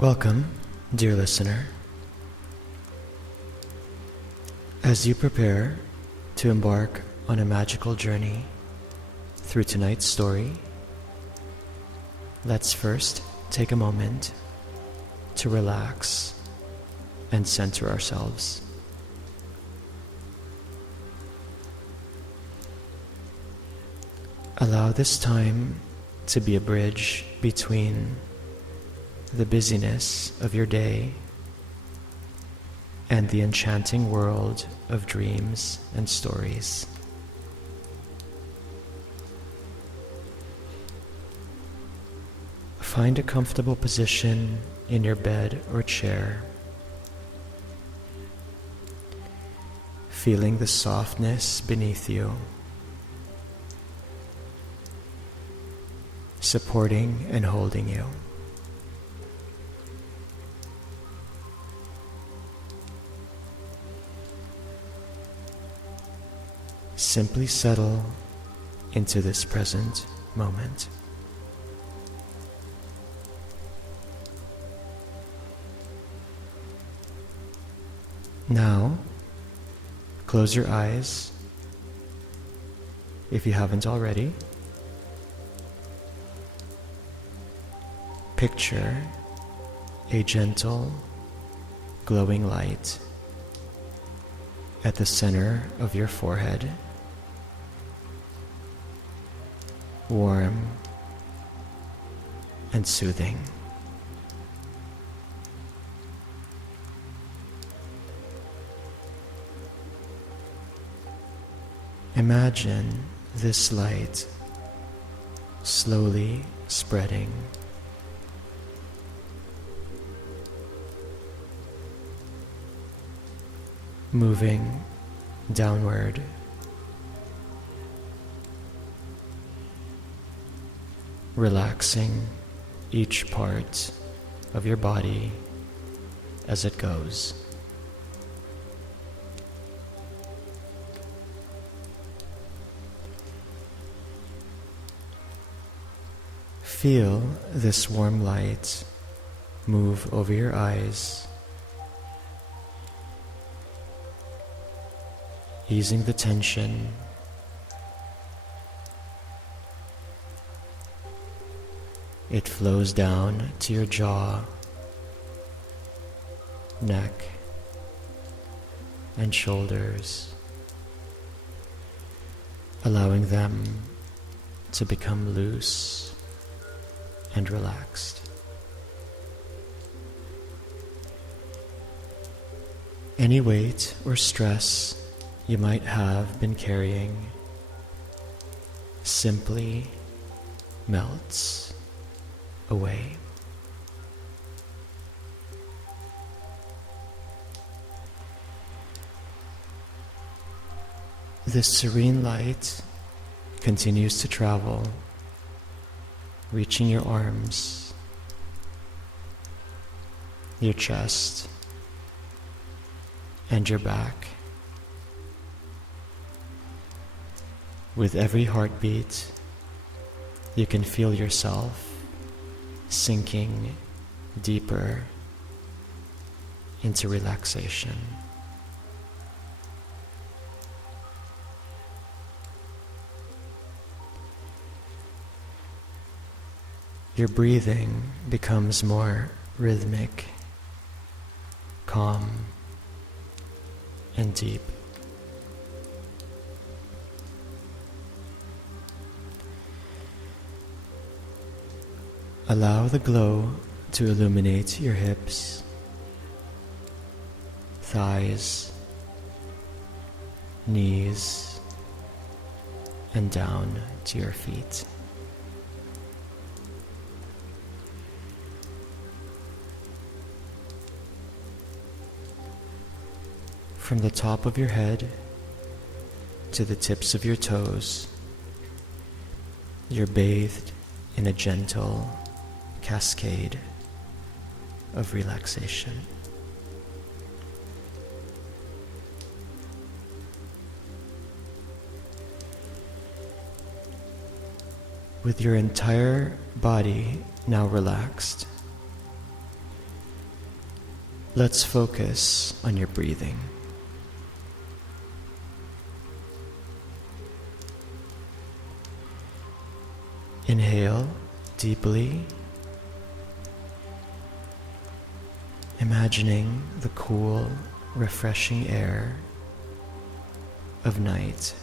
Welcome, dear listener. As you prepare to embark on a magical journey through tonight's story, let's first take a moment to relax and center ourselves. Allow this time to be a bridge between the busyness of your day and the enchanting world of dreams and stories. Find a comfortable position in your bed or chair, feeling the softness beneath you, supporting and holding you. Simply settle into this present moment. Now, close your eyes if you haven't already. Picture a gentle, glowing light at the center of your forehead. Warm and soothing. Imagine this light slowly spreading, moving downward, relaxing each part of your body as it goes. Feel this warm light move over your eyes, easing the tension. It flows down to your jaw, neck, and shoulders, allowing them to become loose and relaxed. Any weight or stress you might have been carrying simply melts away. This serene light continues to travel, reaching your arms, your chest, and your back. With every heartbeat, you can feel yourself sinking deeper into relaxation. Your breathing becomes more rhythmic, calm, and deep. Allow the glow to illuminate your hips, thighs, knees, and down to your feet. From the top of your head to the tips of your toes, you're bathed in a gentle cascade of relaxation. With your entire body now relaxed, Let's focus on your breathing. Inhale deeply, imagining the cool, refreshing air of night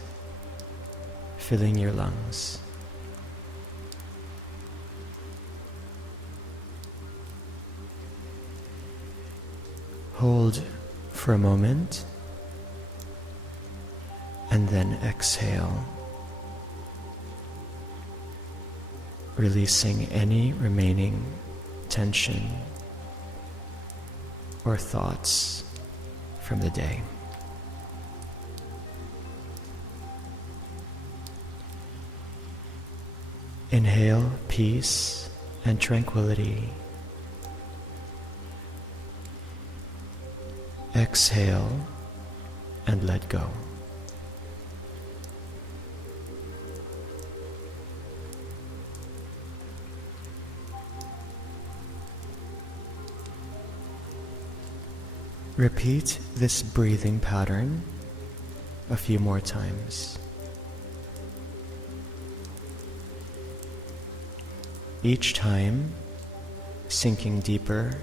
filling your lungs. Hold for a moment and then exhale, releasing any remaining tension or thoughts from the day. Inhale peace and tranquility. Exhale and let go. Repeat this breathing pattern a few more times. Each time, sinking deeper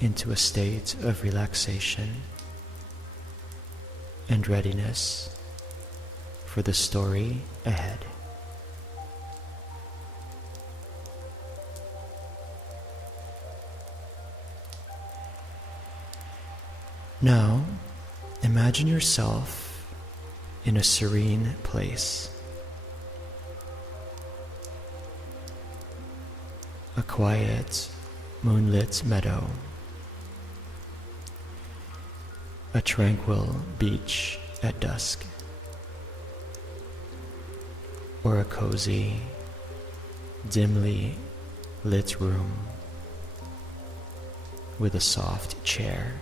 into a state of relaxation and readiness for the story ahead. Now, imagine yourself in a serene place. A quiet, moonlit meadow. A tranquil beach at dusk. Or a cozy, dimly lit room with a soft chair.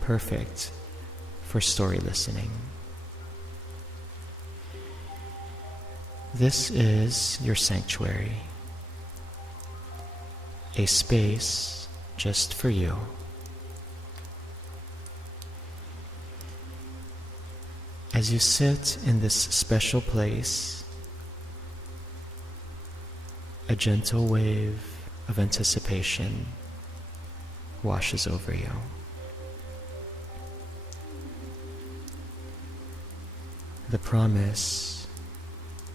Perfect for story listening. This is your sanctuary, a space just for you. As you sit in this special place, a gentle wave of anticipation washes over you. The promise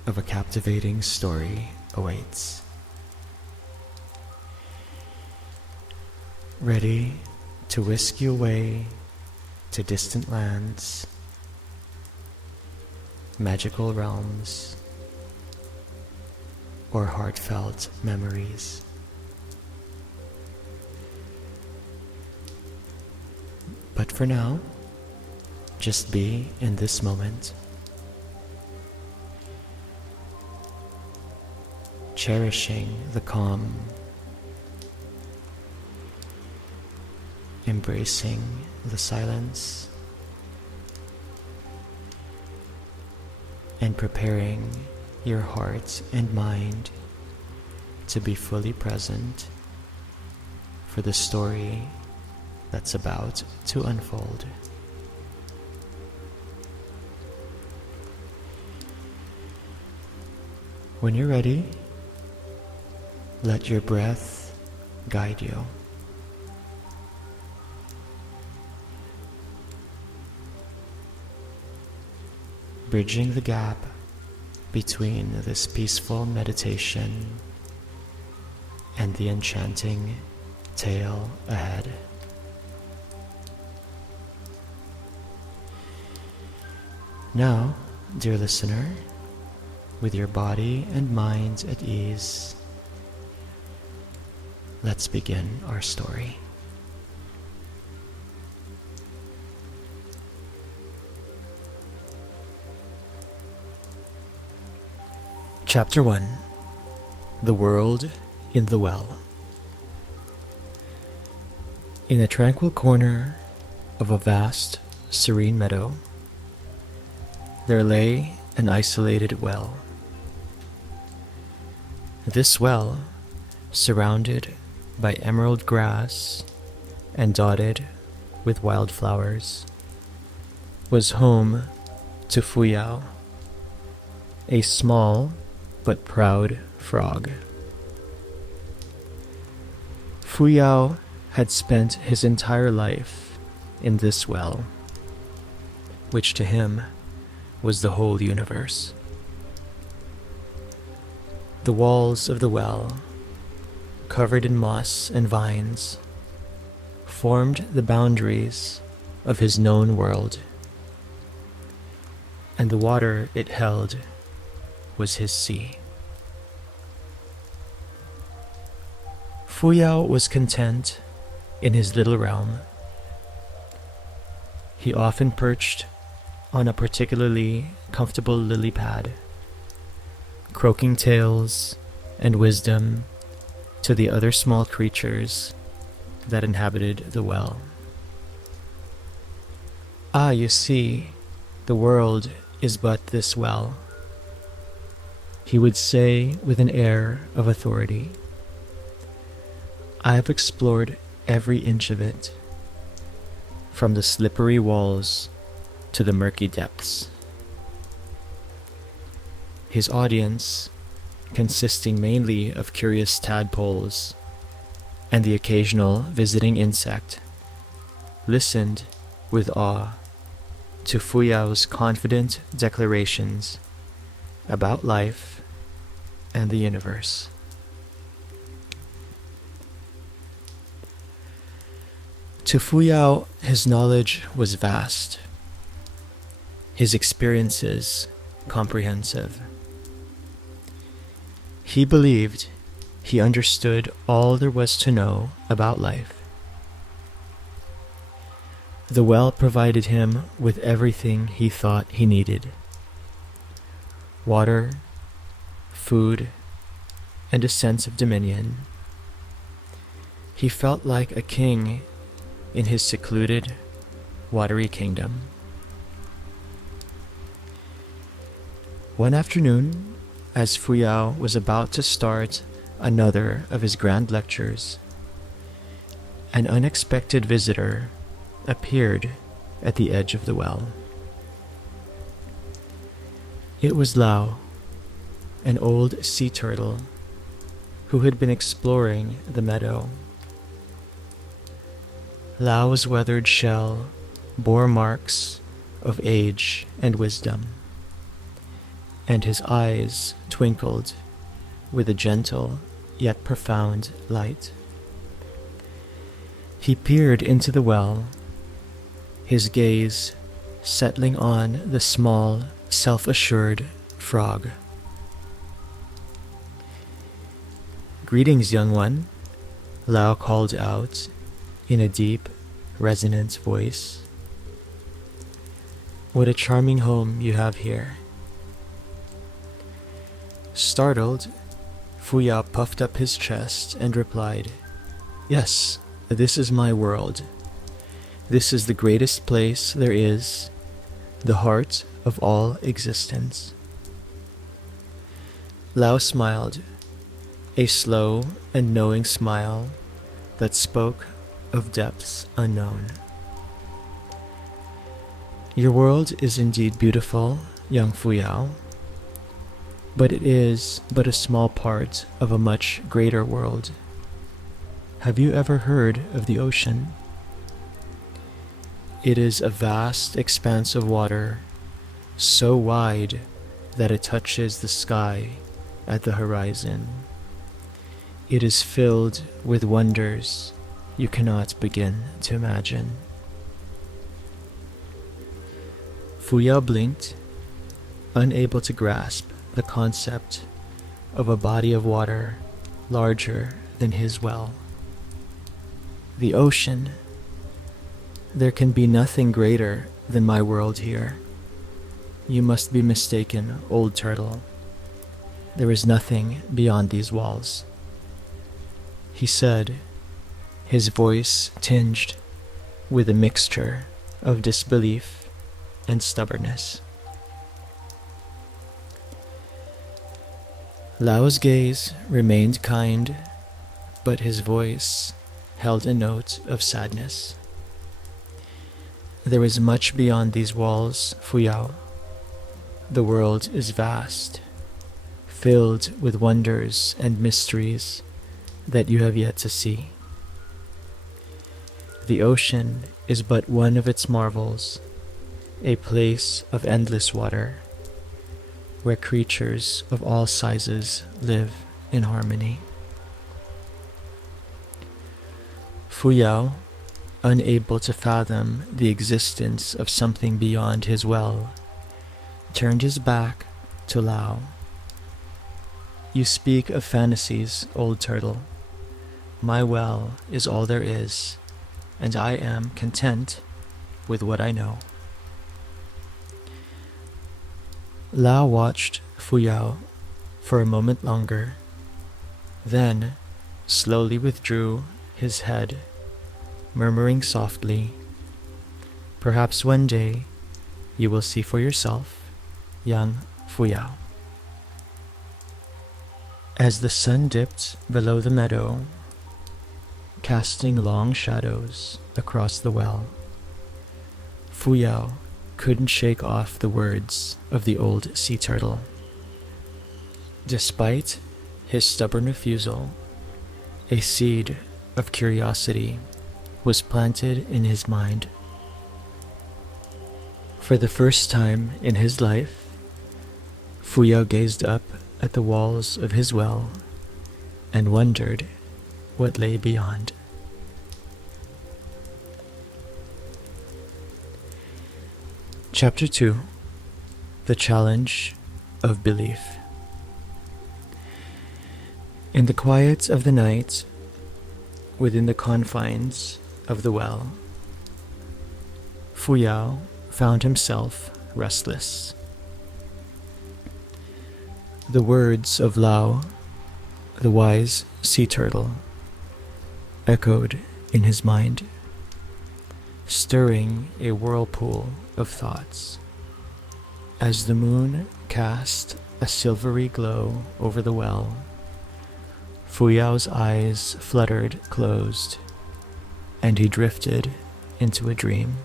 of a captivating story awaits. Ready to whisk you away to distant lands, magical realms, or heartfelt memories. But for now, just be in this moment. Cherishing the calm, embracing the silence, and preparing your heart and mind to be fully present for the story that's about to unfold. When you're ready, let your breath guide you. Bridging the gap between this peaceful meditation and the enchanting tale ahead. Now, dear listener, with your body and mind at ease, let's begin our story. Chapter 1: The World in the Well. In a tranquil corner of a vast, serene meadow, there lay an isolated well. This well, surrounded by emerald grass and dotted with wildflowers, was home to Fuyao, a small but proud frog. Fuyao had spent his entire life in this well, which to him was the whole universe. The walls of the well, covered in moss and vines, formed the boundaries of his known world, and the water it held was his sea. Fuyao was content in his little realm. He often perched on a particularly comfortable lily pad, croaking tales and wisdom to the other small creatures that inhabited the well. "Ah, you see, the world is but this well," he would say with an air of authority. "I have explored every inch of it, from the slippery walls to the murky depths." His audience, consisting mainly of curious tadpoles and the occasional visiting insect, listened with awe to Fuyao's confident declarations about life and the universe. To Fuyao, his knowledge was vast, his experiences comprehensive. He believed he understood all there was to know about life. The well provided him with everything he thought he needed: water, food, and a sense of dominion. He felt like a king in his secluded, watery kingdom. One afternoon, as Fuyao was about to start another of his grand lectures, an unexpected visitor appeared at the edge of the well. It was Lao, an old sea turtle who had been exploring the meadow. Lao's weathered shell bore marks of age and wisdom, and his eyes twinkled with a gentle yet profound light. He peered into the well, his gaze settling on the small, self-assured frog. "Greetings, young one," Lao called out in a deep, resonant voice. "What a charming home you have here." Startled, Fuyao puffed up his chest and replied, "Yes, this is my world. This is the greatest place there is, the heart of all existence." Lao smiled, a slow and knowing smile that spoke of depths unknown. "Your world is indeed beautiful, young Fuyao, but it is but a small part of a much greater world. Have you ever heard of the ocean? It is a vast expanse of water, so wide that it touches the sky at the horizon. It is filled with wonders you cannot begin to imagine." Fuyao blinked, unable to grasp the concept of a body of water larger than his well. "The ocean. There can be nothing greater than my world here. You must be mistaken, old turtle. There is nothing beyond these walls," he said, his voice tinged with a mixture of disbelief and stubbornness. Lao's gaze remained kind but his voice held a note of sadness. There is much beyond these walls, Fuyao. The world is vast, filled with wonders and mysteries that you have yet to see. The ocean is but one of its marvels, a place of endless water, where creatures of all sizes live in harmony. Fuyao, unable to fathom the existence of something beyond his well, turned his back to Lao. You speak of fantasies, old turtle. My well is all there is, and I am content with what I know. Lao watched Fuyao for a moment longer, then slowly withdrew his head, murmuring softly, "Perhaps one day you will see for yourself, young Fuyao." As the sun dipped below the meadow, casting long shadows across the well, Fuyao couldn't shake off the words of the old sea turtle. Despite his stubborn refusal, a seed of curiosity was planted in his mind. For the first time in his life, Fuyao gazed up at the walls of his well and wondered what lay beyond. Chapter 2: The Challenge of Belief. In the quiet of the night, within the confines of the well, Fuyao found himself restless. The words of Lao, the wise sea turtle, echoed in his mind, stirring a whirlpool of thoughts. As the moon cast a silvery glow over the well, Fuyao's eyes fluttered closed, and he drifted into a dream.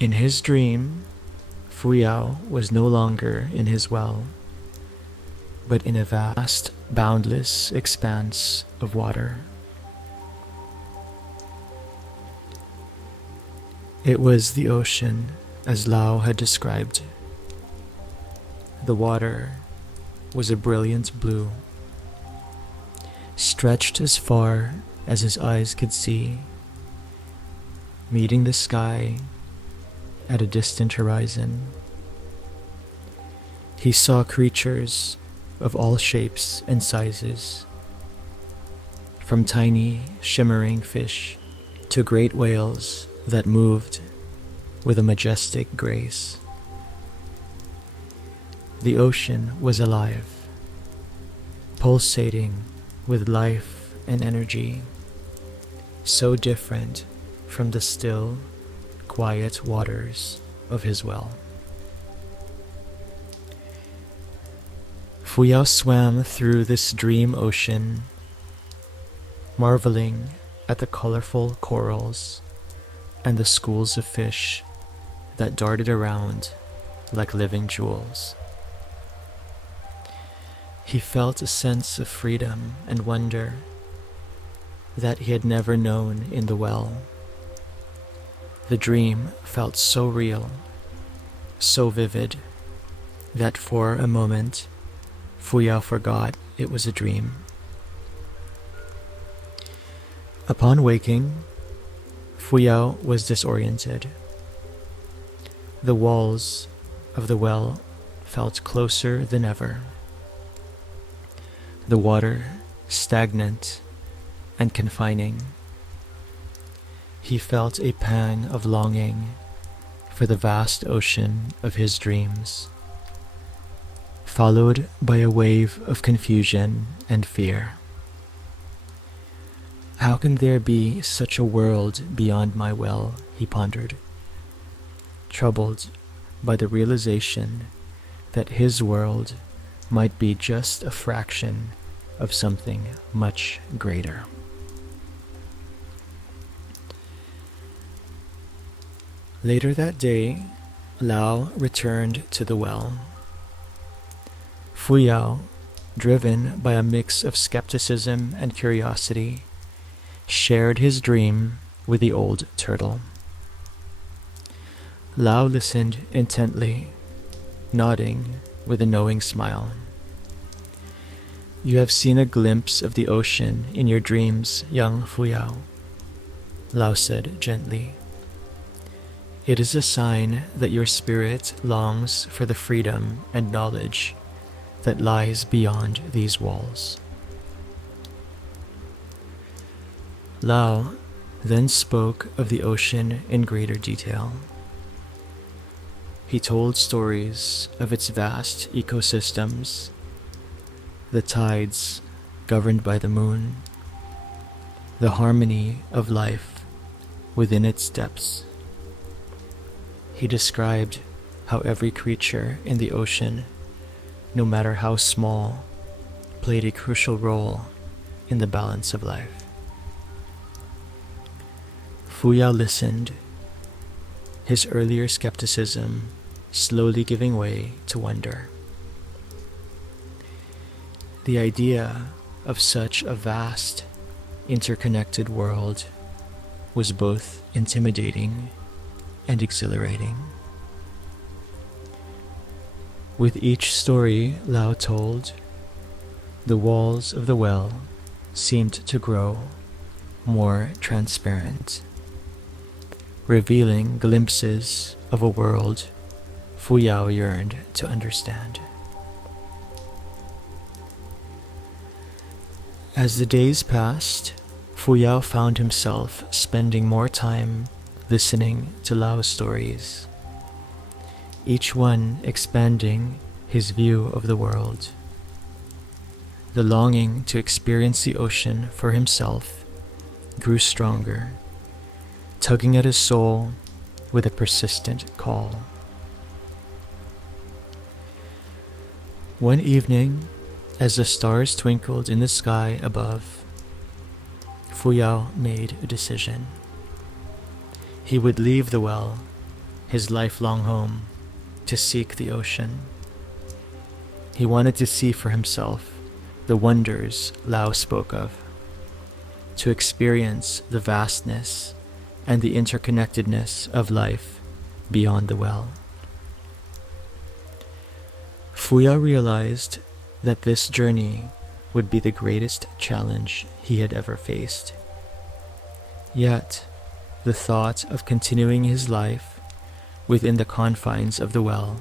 In his dream, Fuyao was no longer in his well, but in a vast, boundless expanse of water. It was the ocean as Lao had described. The water was a brilliant blue, stretched as far as his eyes could see, meeting the sky at a distant horizon. He saw creatures of all shapes and sizes, from tiny, shimmering fish to great whales that moved with a majestic grace. The ocean was alive, pulsating with life and energy, so different from the still, quiet waters of his well. Fuyao swam through this dream ocean, marveling at the colorful corals and the schools of fish that darted around like living jewels. He felt a sense of freedom and wonder that he had never known in the well. The dream felt so real, so vivid, that for a moment, Fuyao forgot it was a dream. Upon waking, Fuyao was disoriented. The walls of the well felt closer than ever. The water stagnant and confining. He felt a pang of longing for the vast ocean of his dreams, followed by a wave of confusion and fear. How can there be such a world beyond my well, he pondered, troubled by the realization that his world might be just a fraction of something much greater. Later that day, Lao returned to the well. Fuyao, driven by a mix of skepticism and curiosity, shared his dream with the old turtle. Lao listened intently, nodding with a knowing smile. "You have seen a glimpse of the ocean in your dreams, young Fuyao," Lao said gently. "It is a sign that your spirit longs for the freedom and knowledge that lies beyond these walls." Lao then spoke of the ocean in greater detail. He told stories of its vast ecosystems, the tides governed by the moon, the harmony of life within its depths. He described how every creature in the ocean, no matter how small, played a crucial role in the balance of life. Fuyao listened, his earlier skepticism slowly giving way to wonder. The idea of such a vast, interconnected world was both intimidating and exhilarating. With each story Lao told, the walls of the well seemed to grow more transparent, revealing glimpses of a world Fuyao yearned to understand. As the days passed, Fuyao found himself spending more time listening to Lao's stories, each one expanding his view of the world. The longing to experience the ocean for himself grew stronger, tugging at his soul with a persistent call. One evening, as the stars twinkled in the sky above, Fuyao made a decision. He would leave the well, his lifelong home, to seek the ocean. He wanted to see for himself the wonders Lao spoke of, to experience the vastness and the interconnectedness of life beyond the well. Fuyao realized that this journey would be the greatest challenge he had ever faced. Yet, the thought of continuing his life within the confines of the well,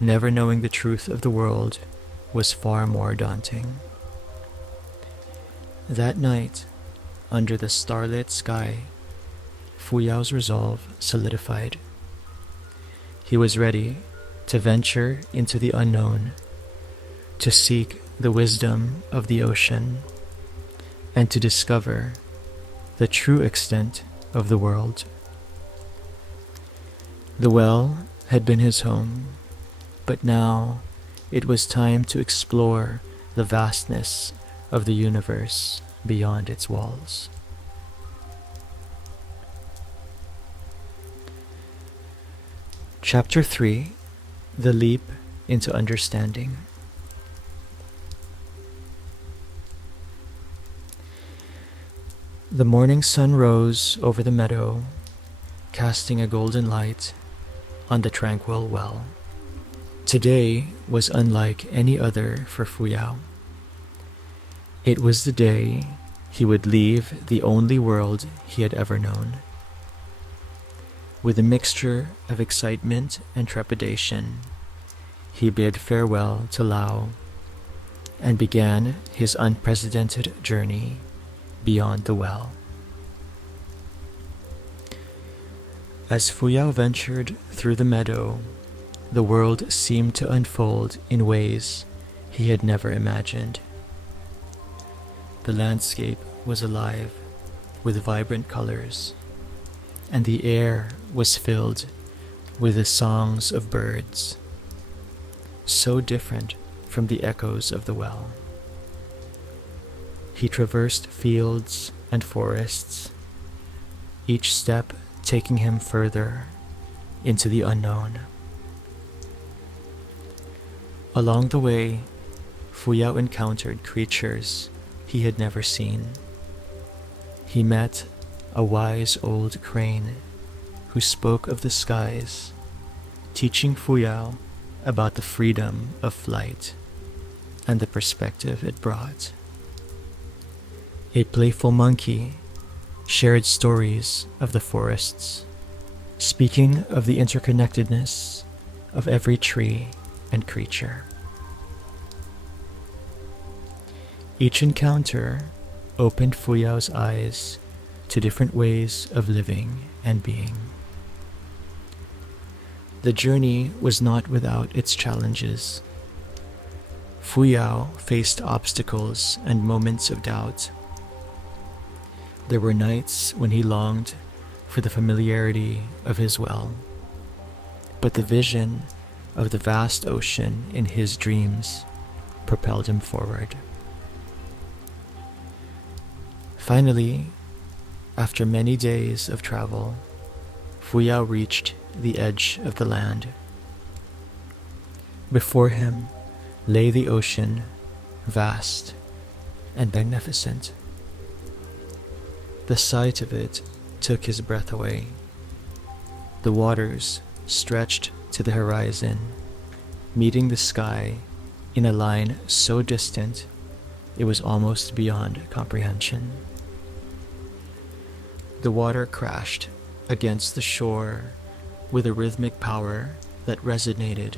never knowing the truth of the world, was far more daunting. That night, under the starlit sky, Fuyao's resolve solidified. He was ready to venture into the unknown, to seek the wisdom of the ocean, and to discover the true extent of the world. The well had been his home, but now it was time to explore the vastness of the universe beyond its walls. Chapter 3: The Leap into Understanding. The morning sun rose over the meadow, casting a golden light on the tranquil well. Today was unlike any other for Fuyao. It was the day he would leave the only world he had ever known. With a mixture of excitement and trepidation, he bid farewell to Lao and began his unprecedented journey beyond the well. As Fuyao ventured through the meadow, the world seemed to unfold in ways he had never imagined. The landscape was alive with vibrant colors, and the air was filled with the songs of birds, so different from the echoes of the well. He traversed fields and forests, each step taking him further into the unknown. Along the way, Fuyao encountered creatures he had never seen. He met a wise old crane who spoke of the skies, teaching Fuyao about the freedom of flight and the perspective it brought. A playful monkey shared stories of the forests, speaking of the interconnectedness of every tree and creature. Each encounter opened Fuyao's eyes to different ways of living and being. The journey was not without its challenges. Fuyao faced obstacles and moments of doubt. There were nights when he longed for the familiarity of his well, but the vision of the vast ocean in his dreams propelled him forward. Finally, after many days of travel, Fuyao reached the edge of the land. Before him lay the ocean, vast and magnificent. The sight of it took his breath away. The waters stretched to the horizon, meeting the sky in a line so distant it was almost beyond comprehension. The water crashed against the shore with a rhythmic power that resonated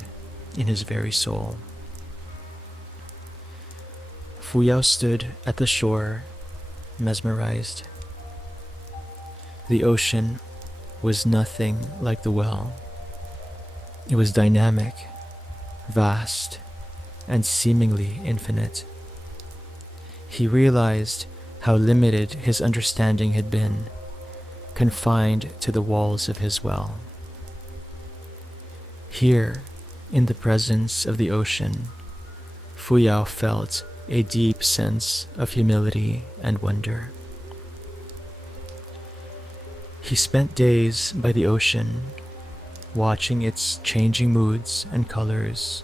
in his very soul. Fuyao stood at the shore, mesmerized. The ocean was nothing like the well. It was dynamic, vast, and seemingly infinite. He realized how limited his understanding had been, confined to the walls of his well. Here, in the presence of the ocean, Fuyao felt a deep sense of humility and wonder. He spent days by the ocean, watching its changing moods and colors.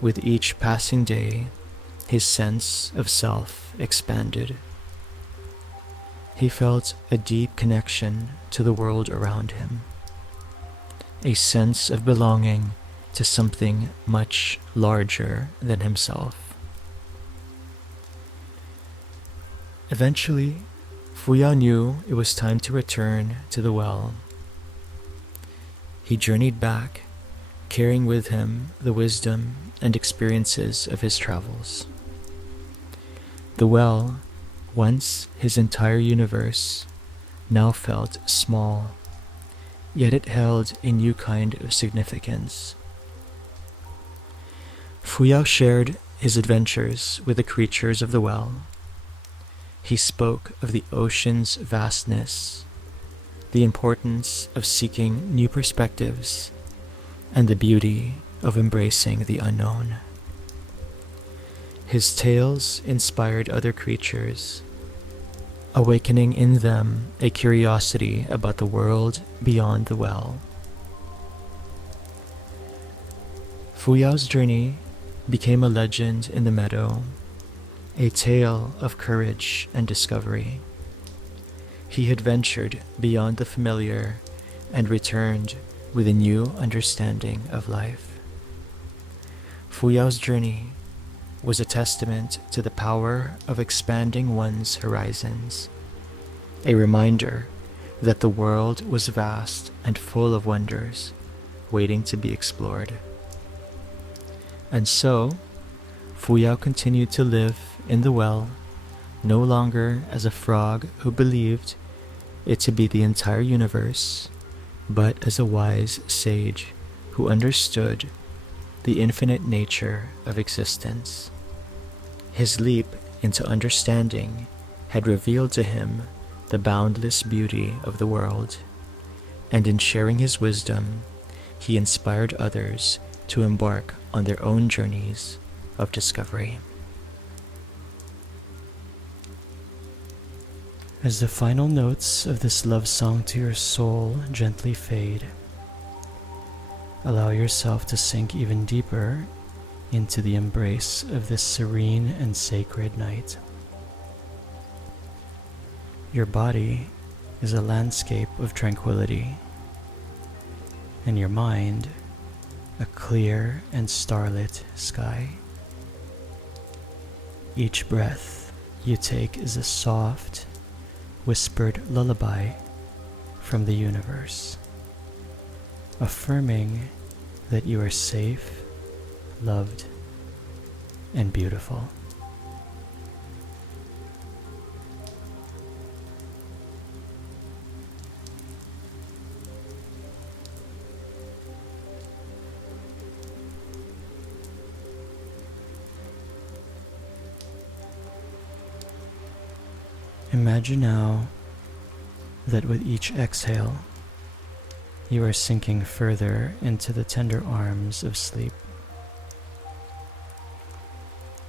With each passing day, his sense of self expanded. He felt a deep connection to the world around him, a sense of belonging to something much larger than himself. Eventually, Fuyao knew it was time to return to the well. He journeyed back, carrying with him the wisdom and experiences of his travels. The well, once his entire universe, now felt small, yet it held a new kind of significance. Fuyao shared his adventures with the creatures of the well. He spoke of the ocean's vastness, the importance of seeking new perspectives, and the beauty of embracing the unknown. His tales inspired other creatures, awakening in them a curiosity about the world beyond the well. Fuyao's journey became a legend in the meadow, a tale of courage and discovery. He had ventured beyond the familiar and returned with a new understanding of life. Fuyao's journey was a testament to the power of expanding one's horizons, a reminder that the world was vast and full of wonders waiting to be explored. And so, Fuyao continued to live in the well, no longer as a frog who believed it to be the entire universe, but as a wise sage who understood the infinite nature of existence. His leap into understanding had revealed to him the boundless beauty of the world, and in sharing his wisdom, he inspired others to embark on their own journeys of discovery. As the final notes of this love song to your soul gently fade, allow yourself to sink even deeper into the embrace of this serene and sacred night. Your body is a landscape of tranquility, and your mind a clear and starlit sky. Each breath you take is a soft, whispered lullaby from the universe, affirming that you are safe, loved, and beautiful. Imagine now that with each exhale, you are sinking further into the tender arms of sleep,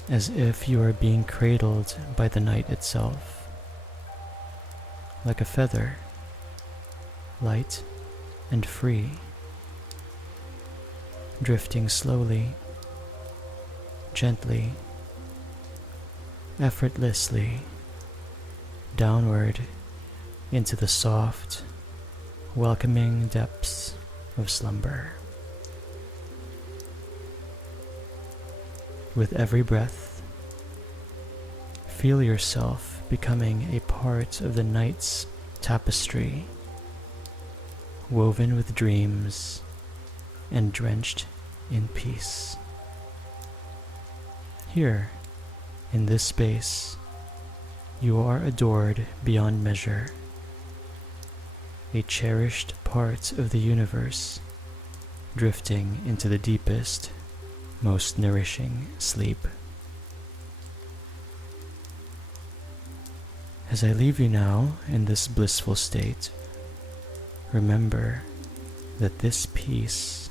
as if you are being cradled by the night itself, like a feather, light and free, drifting slowly, gently, effortlessly, downward into the soft, welcoming depths of slumber. With every breath, feel yourself becoming a part of the night's tapestry, woven with dreams and drenched in peace. Here, in this space, you are adored beyond measure, a cherished part of the universe, drifting into the deepest, most nourishing sleep. As I leave you now in this blissful state, remember that this peace,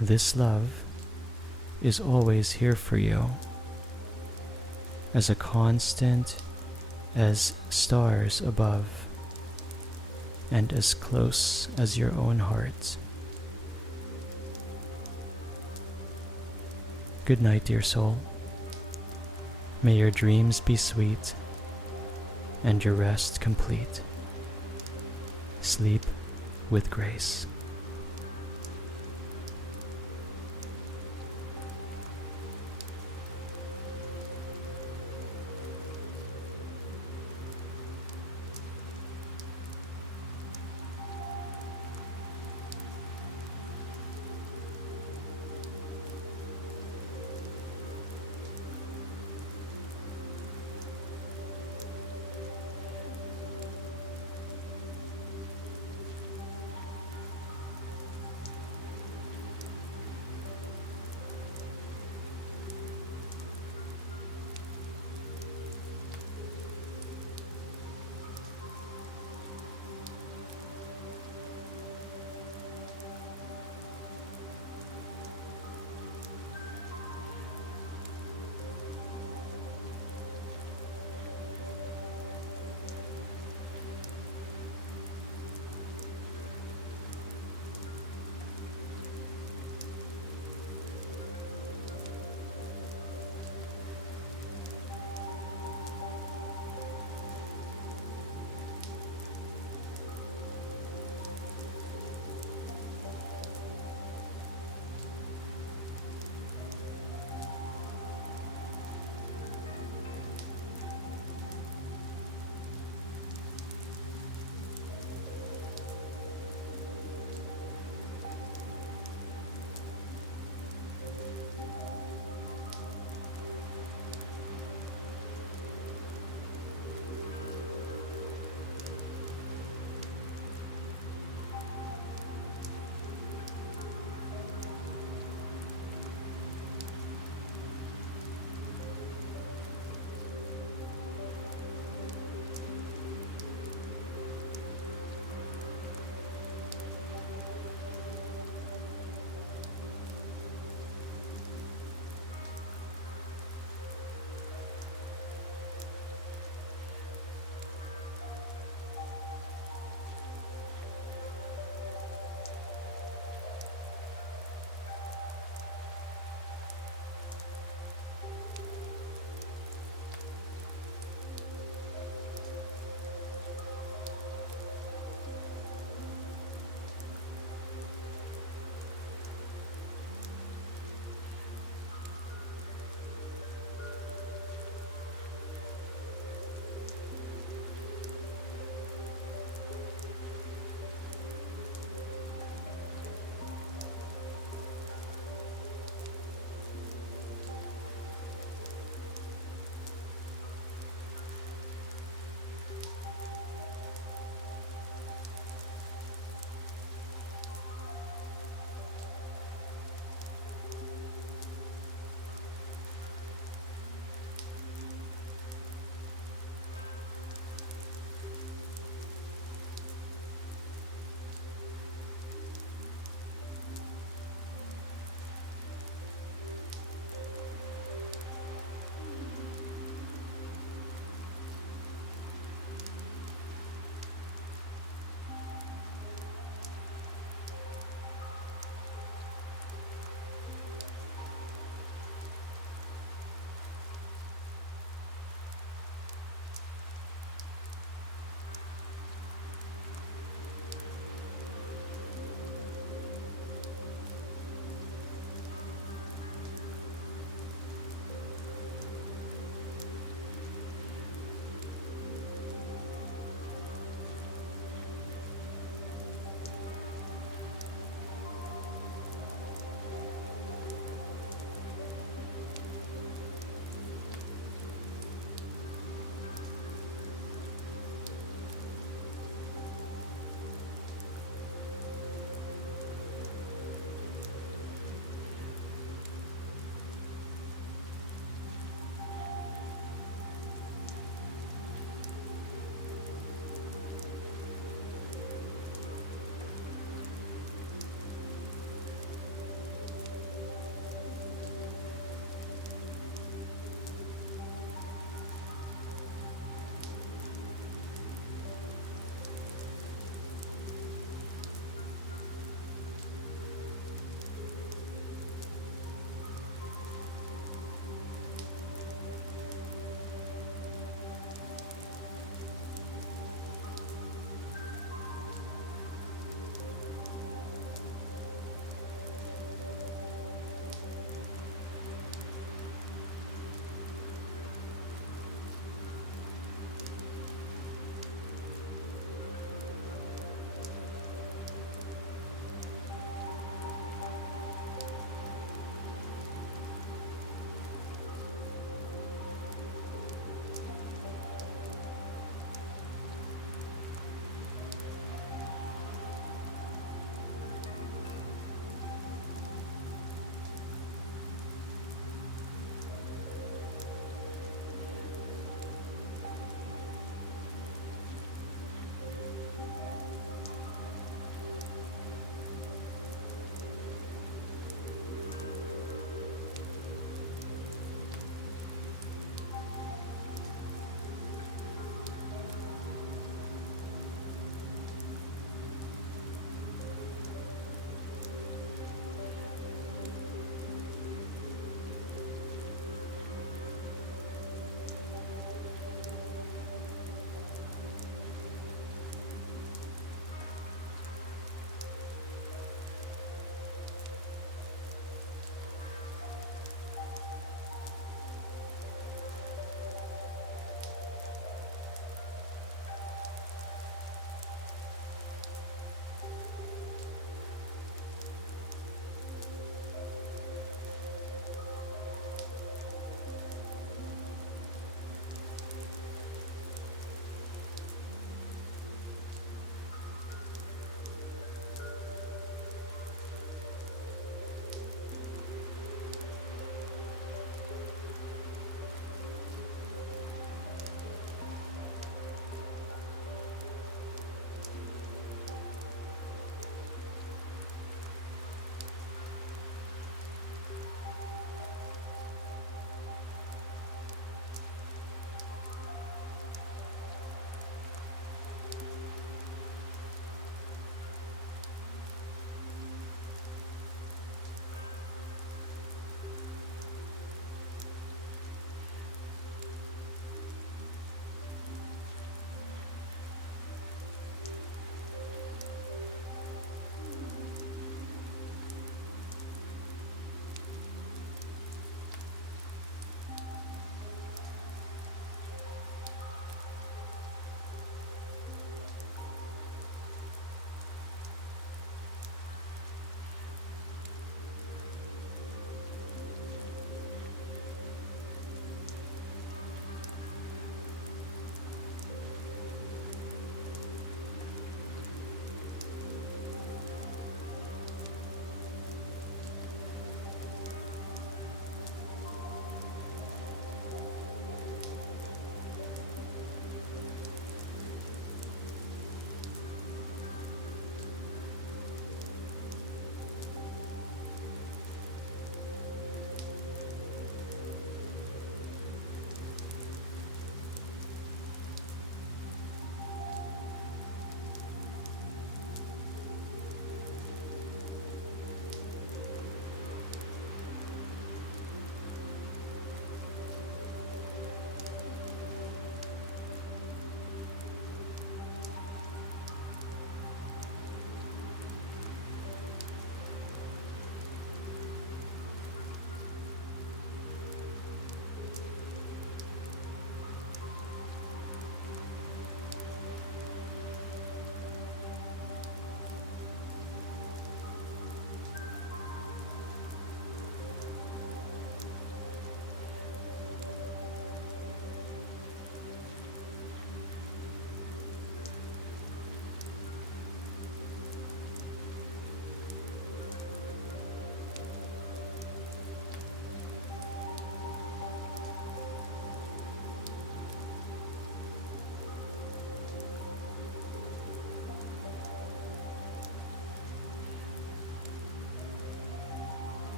this love, is always here for you, as a constant as stars above, and as close as your own heart. Good night, dear soul. May your dreams be sweet, and your rest complete. Sleep with grace.